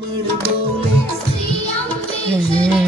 Mm-hmm.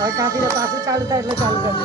હવે કાફી પાછું ચાલુ થાય એટલે ચાલુ કરી